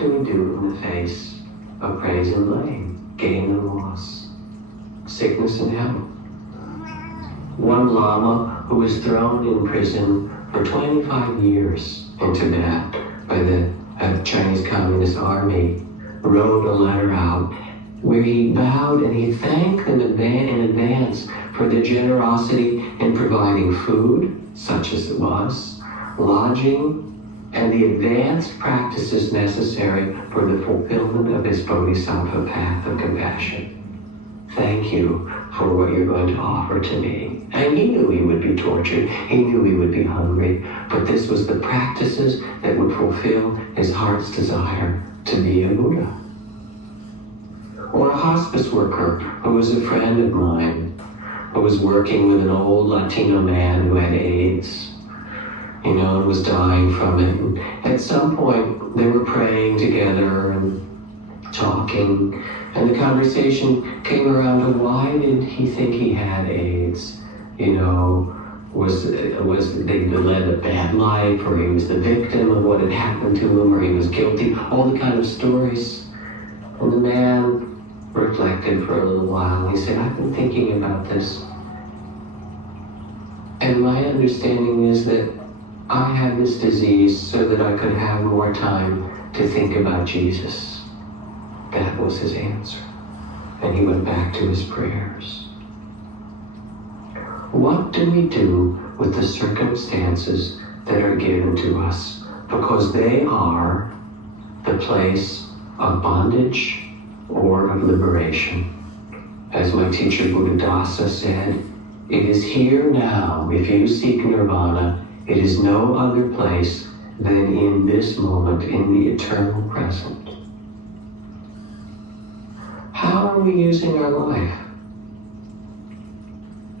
do we do in the face of praise and blame, gain and loss, sickness and health? One Lama who was thrown in prison for 25 years in Tibet by the Chinese Communist Army wrote a letter out where he bowed and he thanked them in advance for their generosity in providing food, such as it was, lodging, and the advanced practices necessary for the fulfillment of his bodhisattva path of compassion. Thank you for what you're going to offer to me. And he knew he would be tortured. He knew he would be hungry. But this was the practices that would fulfill his heart's desire to be a Buddha. Or a hospice worker who was a friend of mine, who was working with an old Latino man who had AIDS, and was dying from it. And at some point, they were praying together and talking, and the conversation came around to why did he think he had AIDS? Was they led a bad life, or he was the victim of what had happened to him, or he was guilty, all the kind of stories. And the man reflected for a little while, and he said, I've been thinking about this, and my understanding is that I had this disease so that I could have more time to think about Jesus. That was his answer. And he went back to his prayers. What do we do with the circumstances that are given to us? Because they are the place of bondage or of liberation. As my teacher Buddhadasa said, it is here now. If you seek Nirvana, it is no other place than in this moment, in the eternal present. How are we using our life?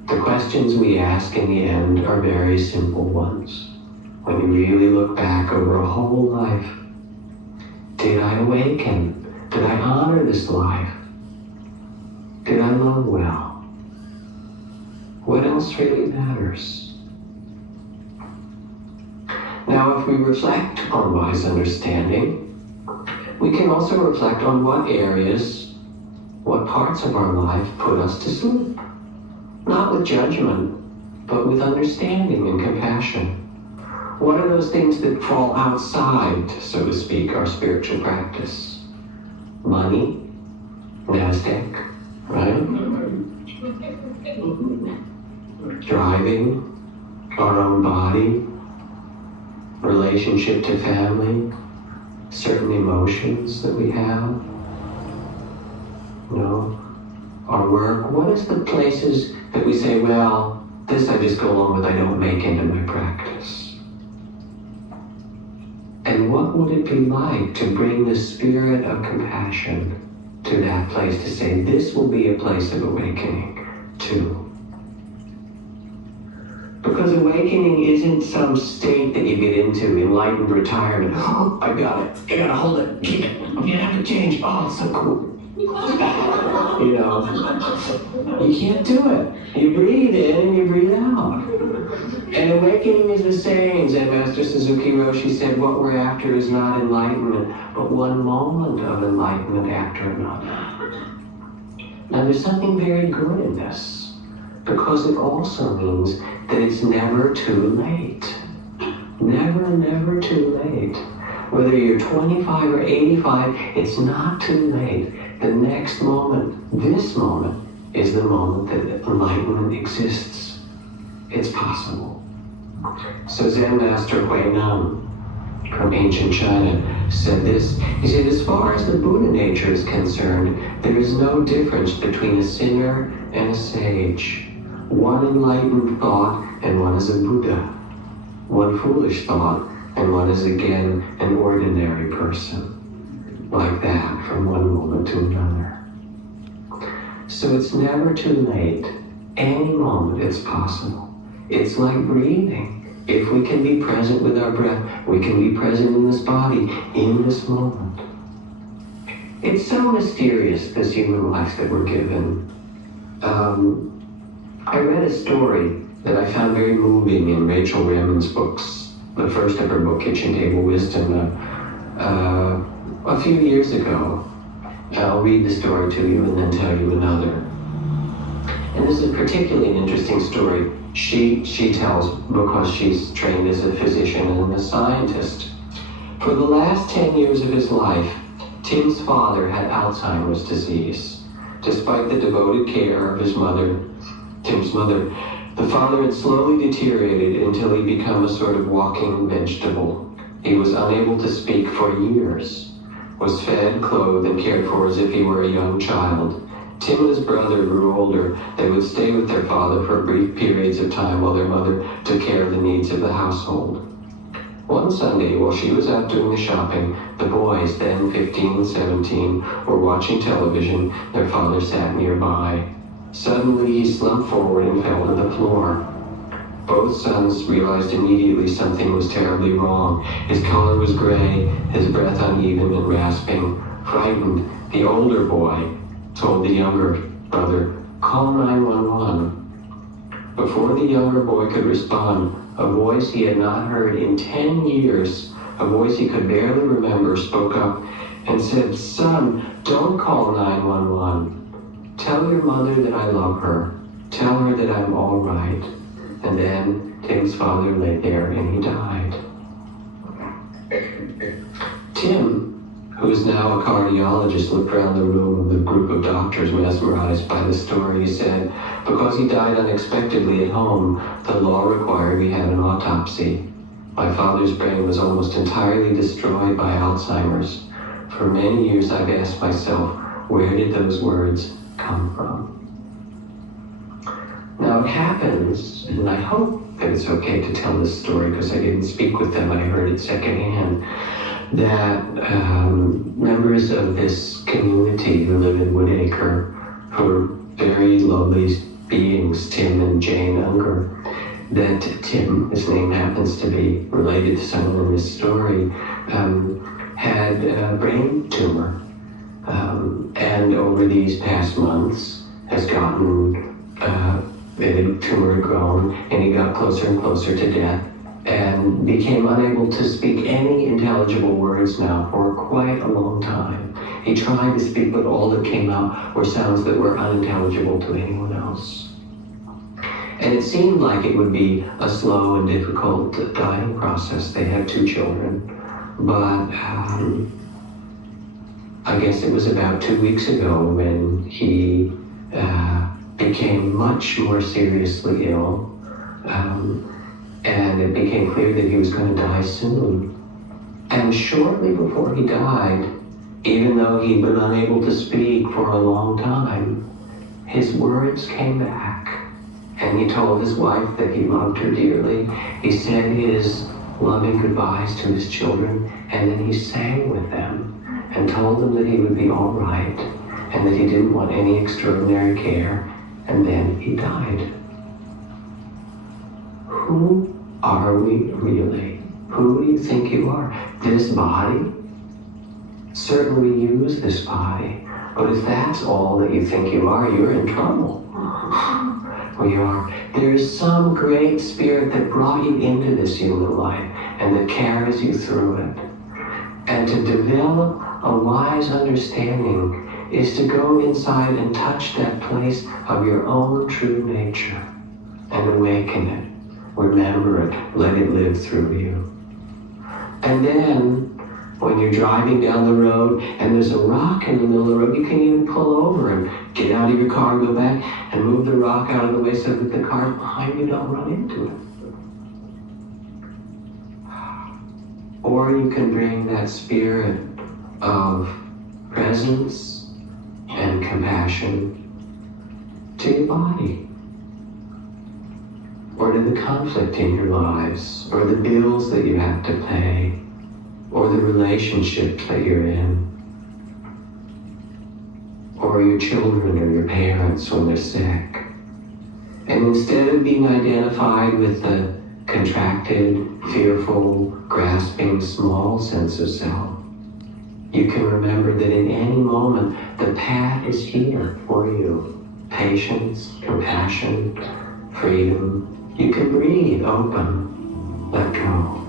The questions we ask in the end are very simple ones. When you really look back over a whole life, did I awaken? Did I honor this life? Did I love well? What else really matters? Now, if we reflect on wise understanding, we can also reflect on what areas, what parts of our life put us to sleep. Not with judgment, but with understanding and compassion. What are those things that fall outside, so to speak, our spiritual practice? Money, NASDAQ, right? Driving, our own body, relationship to family, certain emotions that we have, our work. What is the places that we say, well, this I just go along with, I don't make into my practice? And what would it be like to bring the spirit of compassion to that place, to say, this will be a place of awakening too? Because awakening isn't some state that you get into, enlightened retirement. Oh, I got it. I gotta hold it. Keep it. I'm gonna have to change. Oh, it's so cool. You can't do it. You breathe in and you breathe out. And awakening is the same. Zen Master Suzuki Roshi said, what we're after is not enlightenment, but one moment of enlightenment after another. Now there's something very good in this, because it also means that it's never too late. Never, never too late. Whether you're 25 or 85, it's not too late. The next moment, this moment, is the moment that enlightenment exists. It's possible. So Zen Master Huineng from ancient China said this. He said, as far as the Buddha nature is concerned, there is no difference between a sinner and a sage. One enlightened thought and one is a Buddha. One foolish thought and one is again an ordinary person. Like that, from one moment to another. So it's never too late. Any moment it's possible. It's like breathing. If we can be present with our breath, we can be present in this body, in this moment. It's so mysterious, this human life that we're given. I read a story that I found very moving in Rachel Remen's books. The first of her book, Kitchen Table Wisdom. A few years ago, I'll read the story to you and then tell you another. And this is particularly an interesting story. She tells because she's trained as a physician and a scientist. For the last 10 years of his life, Tim's father had Alzheimer's disease. Despite the devoted care of his mother, Tim's mother, the father had slowly deteriorated until he became a sort of walking vegetable. He was unable to speak for years, was fed, clothed, and cared for as if he were a young child. Tim and his brother grew older. They would stay with their father for brief periods of time while their mother took care of the needs of the household. One Sunday, while she was out doing the shopping, the boys, then 15 and 17, were watching television. Their father sat nearby. Suddenly, he slumped forward and fell to the floor. Both sons realized immediately something was terribly wrong. His color was gray, his breath uneven and rasping. Frightened, the older boy told the younger brother, "Call 911. Before the younger boy could respond, a voice he had not heard in 10 years, a voice he could barely remember, spoke up and said, "Son, don't call 911. Tell your mother that I love her. Tell her that I'm all right." And then Tim's father lay there and he died. Tim, who is now a cardiologist, looked around the room of the group of doctors mesmerized by the story. He said, because he died unexpectedly at home, the law required we have an autopsy. My father's brain was almost entirely destroyed by Alzheimer's. For many years I've asked myself, where did those words come from? Now it happens, and I hope that it's okay to tell this story because I didn't speak with them, I heard it secondhand, that members of this community who live in Woodacre, who are very lovely beings, Tim and Jane Unger, that Tim, his name happens to be related to someone in this story, had a brain tumor. And over these past months has gotten, the tumor had grown, and he got closer and closer to death, and became unable to speak any intelligible words now for quite a long time. He tried to speak, but all that came out were sounds that were unintelligible to anyone else. And it seemed like it would be a slow and difficult dying process. They had 2 children, but I guess it was about 2 weeks ago when he became much more seriously ill. And it became clear that he was going to die soon. And shortly before he died, even though he'd been unable to speak for a long time, his words came back. And he told his wife that he loved her dearly. He said his loving goodbyes to his children, and then he sang with them and told them that he would be all right and that he didn't want any extraordinary care, and then he died. Who are we really? Who do you think you are? This body? Certainly we use this body, but if that's all that you think you are, you're in trouble. We are. There is some great spirit that brought you into this human life and that carries you through it. And to develop a wise understanding is to go inside and touch that place of your own true nature and awaken it. Remember it, let it live through you. And then, when you're driving down the road and there's a rock in the middle of the road, you can even pull over and get out of your car, go back, and move the rock out of the way so that the cars behind you don't run into it. Or you can bring that spirit of presence and compassion to your body, or to the conflict in your lives, or the bills that you have to pay, or the relationships that you're in, or your children or your parents when they're sick. And instead of being identified with the contracted, fearful, grasping, small sense of self, you can remember that in any moment, the path is here for you. Patience, compassion, freedom. You can breathe open, let go.